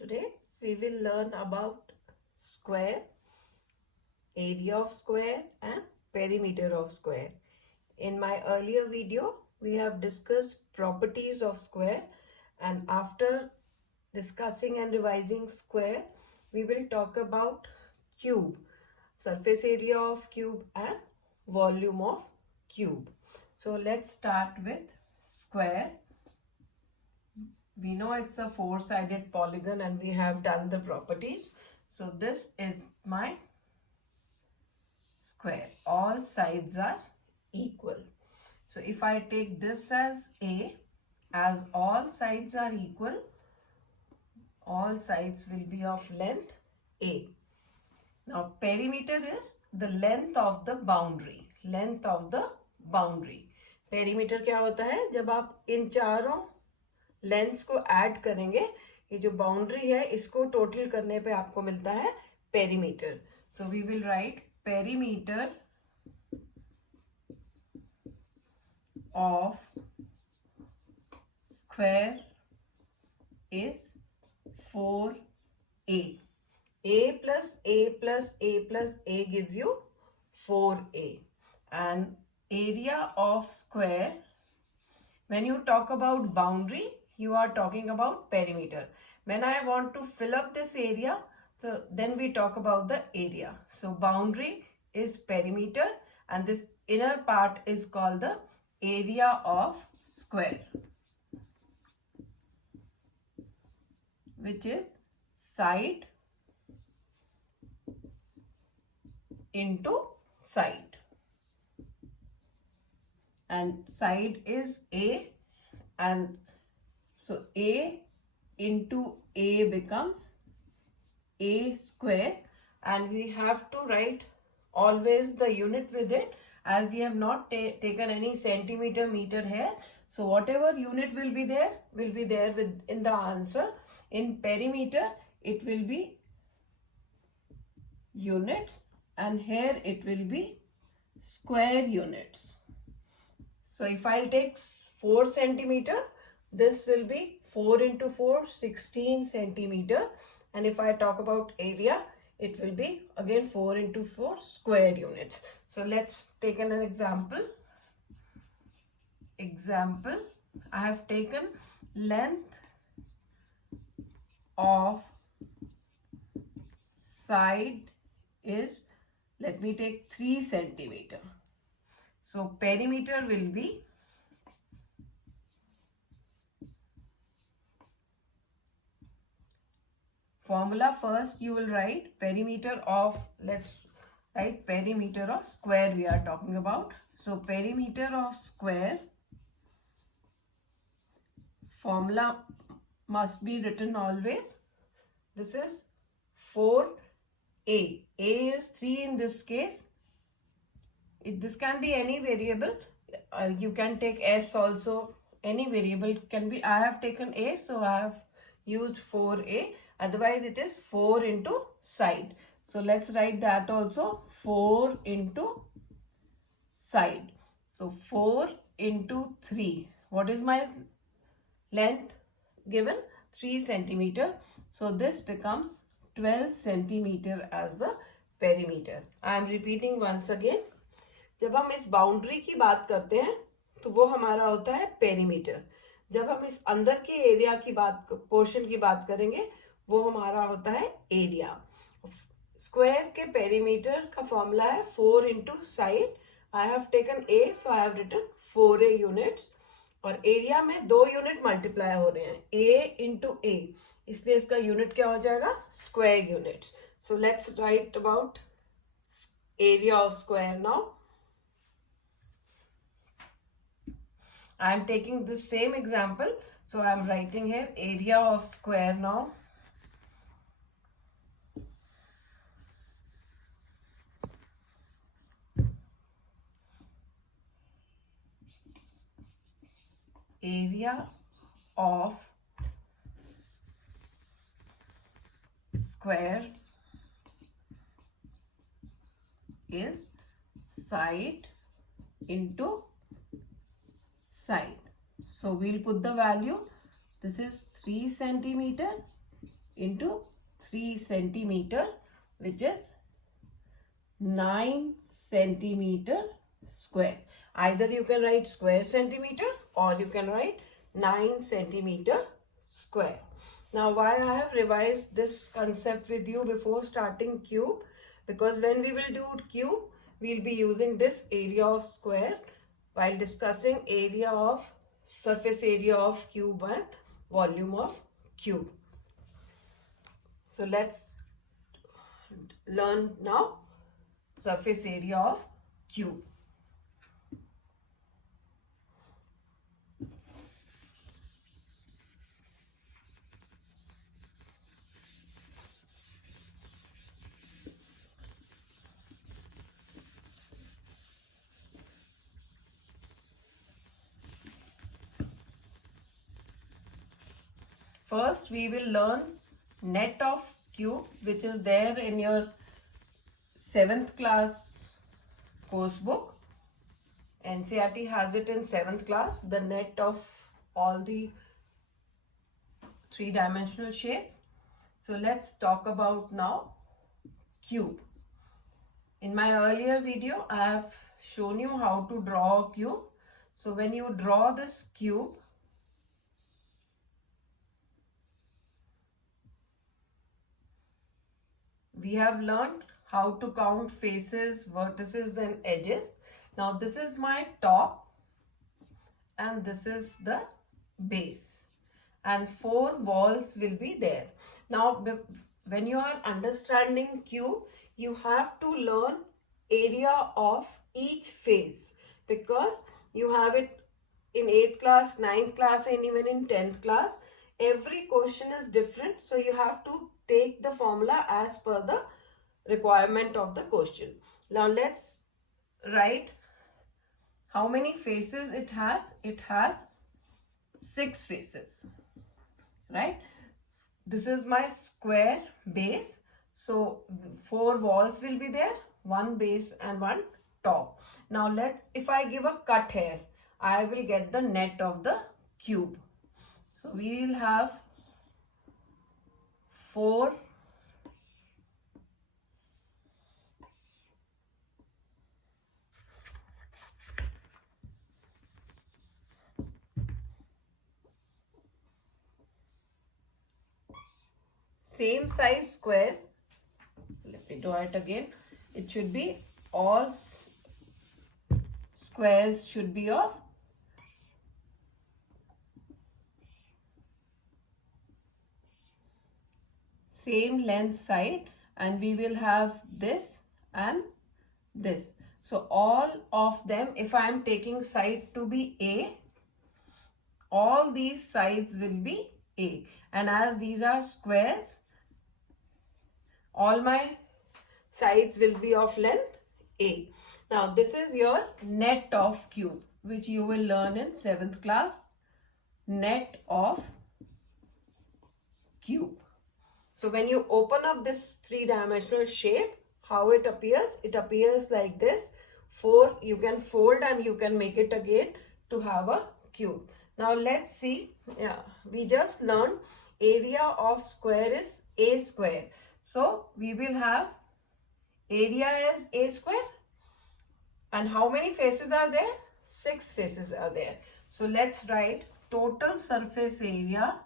Today we will learn about square, area of square and perimeter of square. In my earlier video, we have discussed properties of square, and after discussing and revising square, we will talk about cube, surface area of cube and volume of cube. So let's start with square. We know it's a four-sided polygon and we have done the properties. So this is my square. All sides are equal. So if I take this as A, as all sides are equal, all sides will be of length A. Now perimeter is the length of the boundary. Length of the boundary. Perimeter क्या होता है? जब आप इन चारों lengths को add करेंगे, ये जो बाउंड्री है इसको टोटल करने पे आपको मिलता है perimeter. So we will write perimeter of square is 4a. a plus a plus a plus a gives you 4a. And area of square, when you talk about boundary, you are talking about perimeter. When I want to fill up this area, so then we talk about the area. So boundary is perimeter and this inner part is called the area of square, which is side into side. And side is A, and so A into A becomes A square, and we have to write always the unit with it, as we have not taken any centimeter, meter here. So whatever unit will be there with in the answer. In perimeter it will be units and here it will be square units. So if I take 4 centimeter, this will be 4 into 4, 16 centimeter. And if I talk about area, it will be again 4 into 4 square units. So let's take an example. I have taken length of side is, let me take 3 centimeter. So perimeter will be formula. First you will write perimeter of, let's write perimeter of square we are talking about. So perimeter of square, formula must be written always. This is 4a. A is 3 in this case. This can be any variable. You can take S also. Any variable can be. I have taken A, so I have used 4a. Otherwise it is 4 into side. So let's write that also. 4 into side. So 4 into 3. What is my length given? 3 centimeter. So this becomes 12 centimeter as the perimeter. I am repeating once again. जब हम इस boundary की बात करते हैं तो वो हमारा होता है पेरीमीटर. जब हम इस अंदर के एरिया की बात, पोर्शन की बात करेंगे, वो हमारा होता है एरिया. स्क्वायर के पेरीमीटर का फॉर्मूला है 4 into side. I have taken A, so I have written 4a units. और एरिया में 2 यूनिट मल्टीप्लाई हो रहे हैं, a इंटू a, इसलिए इसका यूनिट क्या हो जाएगा? Square units. So let's write about area of square now. I am taking this same example, so I am writing here area of square now. Area of square is side into side. So we'll put the value. This is 3 centimeter into 3 centimeter, which is 9 centimeter square. Either you can write square centimeter or you can write 9 centimeter square. Now, why I have revised this concept with you before starting cube? Because when we will do cube, we'll be using this area of square while discussing area of surface area of cube and volume of cube. So let's learn now surface area of cube. First, we will learn net of cube, which is there in your 7th class course book. NCERT has it in 7th class, the net of all the 3-dimensional shapes. So let's talk about now cube. In my earlier video, I have shown you how to draw a cube. So when you draw this cube, we have learned how to count faces, vertices and edges. Now this is my top and this is the base, and 4 walls will be there. Now when you are understanding cube, you have to learn area of each face, because you have it in 8th class, 9th class and even in 10th class. Every question is different, so you have to take the formula as per the requirement of the question. Now let's write how many faces it has. It has 6 faces, right? This is my square base. So 4 walls will be there, 1 base and 1 top. Now if I give a cut here, I will get the net of the cube. So we will have 4 same size squares. Let me draw it again. It should be all squares should be of same length side, and we will have this and this. So all of them, if I am taking side to be A, all these sides will be A, and as these are squares, all my sides will be of length A. Now this is your net of cube, which you will learn in 7th class, net of cube. So when you open up this 3-dimensional shape, how it appears? It appears like this. 4, you can fold and you can make it again to have a cube. Now let's see. Yeah, we just learned area of square is A square. So we will have area as A square. And how many faces are there? 6 faces are there. So let's write total surface area.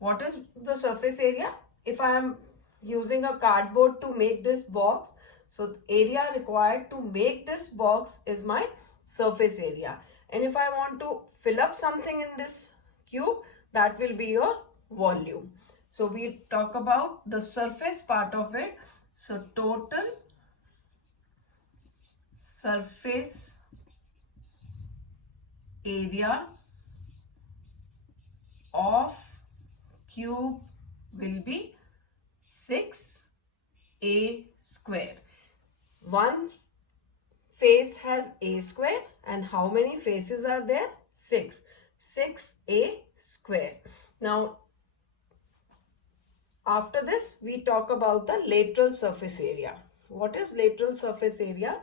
What is the surface area? If I am using a cardboard to make this box, so area required to make this box is my surface area. And if I want to fill up something in this cube, that will be your volume. So we talk about the surface part of it. So total surface area of cube will be 6A square. One face has A square, and how many faces are there? 6. 6A square. Now after this we talk about the lateral surface area. What is lateral surface area?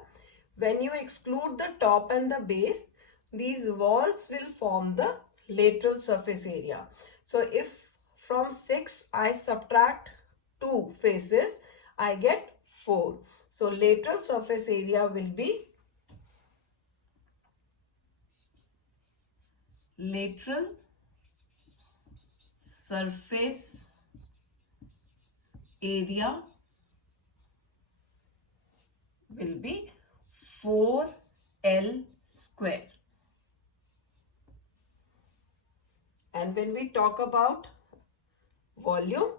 When you exclude the top and the base, these walls will form the lateral surface area. So if From 6, I subtract 2 faces, I get 4. So lateral surface area will be lateral surface area will be 4L square. And when we talk about volume,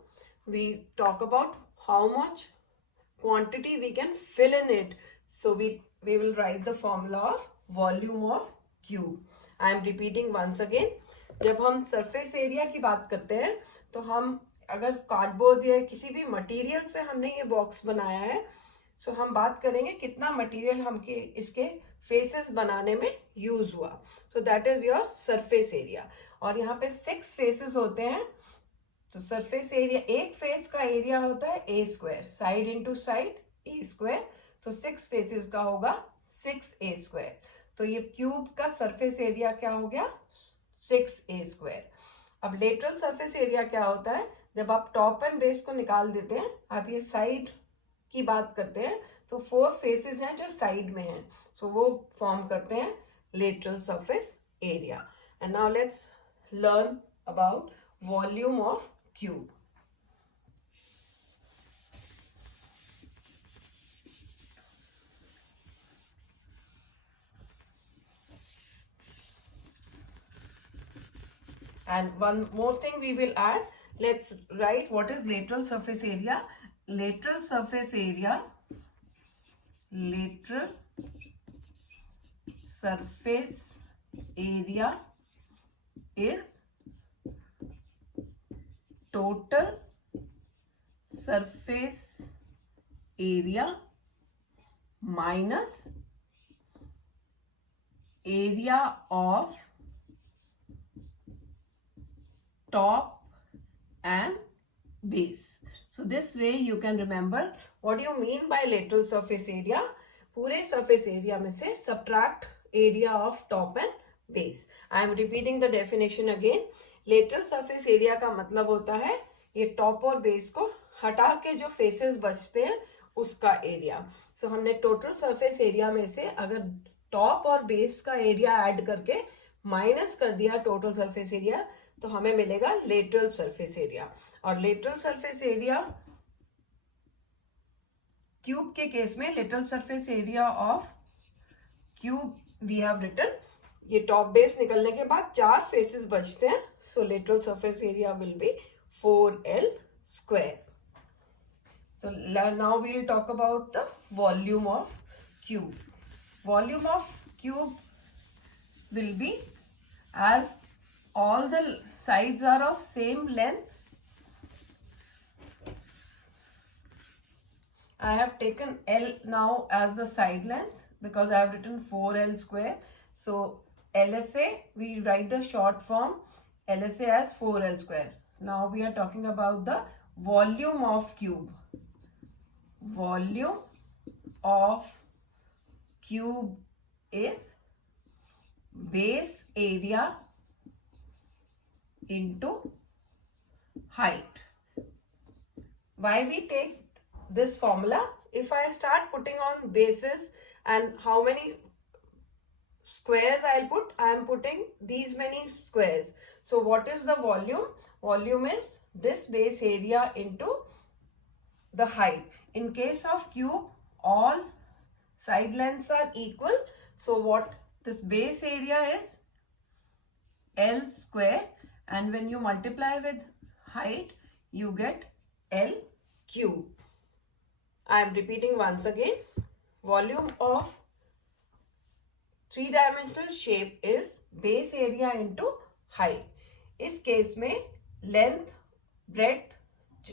we talk about how much quantity we can fill in it. So we will write the formula of volume of cube. I am repeating once again. जब हम surface area की बात करते हैं तो हम अगर cardboard या किसी भी मटेरियल से हमने ये बॉक्स बनाया है, सो हम बात करेंगे कितना मटेरियल हमके इसके फेसेस बनाने में यूज हुआ. So that is your surface area. और यहाँ पे 6 फेसेस होते हैं. तो सरफेस एरिया, एक फेस का एरिया होता है ए स्क्वायर, साइड इंटू साइड ए स्क्वायर. तो 6 फेसेस का होगा 6a स्क्वायर. तो ये क्यूब का सरफेस एरिया क्या हो गया? 6a square. अब लेटरल सरफेस एरिया क्या होता है? जब आप टॉप एंड बेस को निकाल देते हैं, आप ये साइड की बात करते हैं, तो 4 फेसेस हैं जो साइड में हैं, सो वो फॉर्म करते हैं lateral surface area. And now let's learn about volume of cube. And one more thing we will add. Let's write what is lateral surface area. Lateral surface area, lateral surface area is total surface area minus area of top and base. So this way you can remember what you mean by lateral surface area. पूरे surface area में से subtract area of top and base. I am repeating the definition again. Lateral surface area का मतलब होता है ये top और base को हटा के जो faces बचते हैं उसका area. So हमने total surface area में से अगर top और base का area add करके minus कर दिया total surface area, तो हमें मिलेगा लेटरल सरफेस एरिया. और लेटरल सरफेस एरिया क्यूब के केस में lateral surface area of cube we have written, ये टॉप बेस निकलने के बाद 4 फेसेस बचते हैं, so lateral surface area will be 4L square. So now we will talk about the volume of cube. Volume of cube will be as all the sides are of same length. I have taken L now as the side length because I have written 4L square. So LSA, we write the short form LSA as 4L square. Now we are talking about the volume of cube. Volume of cube is base area into height. Why we take this formula? If I start putting on bases and how many squares I'll put, I am putting these many squares. So what is the volume? Volume is this base area into the height. In case of cube, all side lengths are equal. So what this base area is L square, and when you multiply with height, you get L cube. I am repeating once again. Volume of 3-dimensional shape is base area into height. इस case में length breadth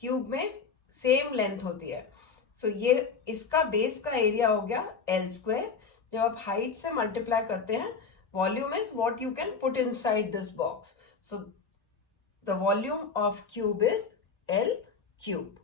cube में same length होती है. सो ये इसका base का area हो गया L स्क्वायर. जब आप हाइट से मल्टीप्लाई करते हैं, volume is what you can put inside this box. So the volume of cube is L cube.